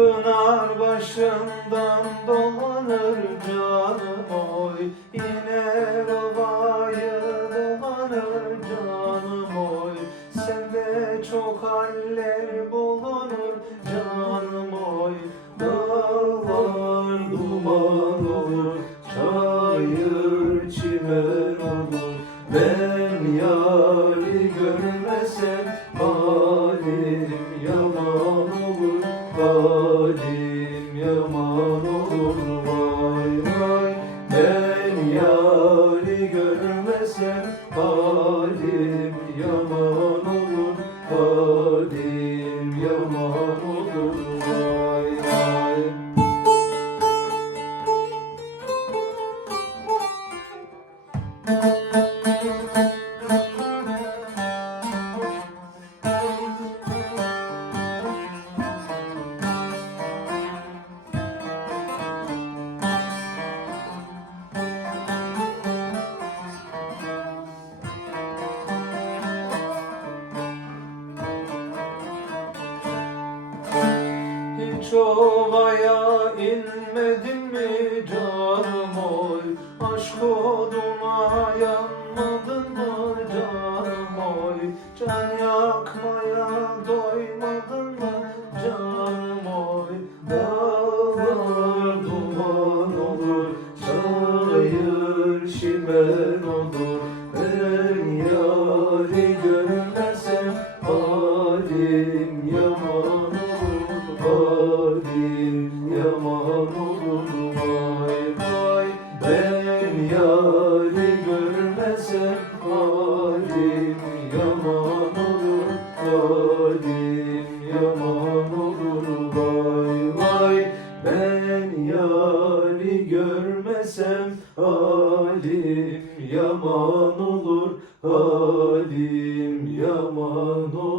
Bunlar başımdan dolanır canım oy. Yine rovayı dolanır canım oy. Sende çok haller bulunur canım oy. Dağlar duman olur Çayır çimen olur. Ben Halim yaman olur Halim yaman olur Hiç ovaya inmedin mi canım oy? Aşk oduna yanmadın mı canım oy? Can yakmaya doymadın mı canım oy? Dağlar duman olur Çayır çimen olur yaman olurum ay vay Ben yâri görmesem halim yaman olur Halim yaman olur vay vay Ben yâri görmesem halim yaman olur Halim yaman olur.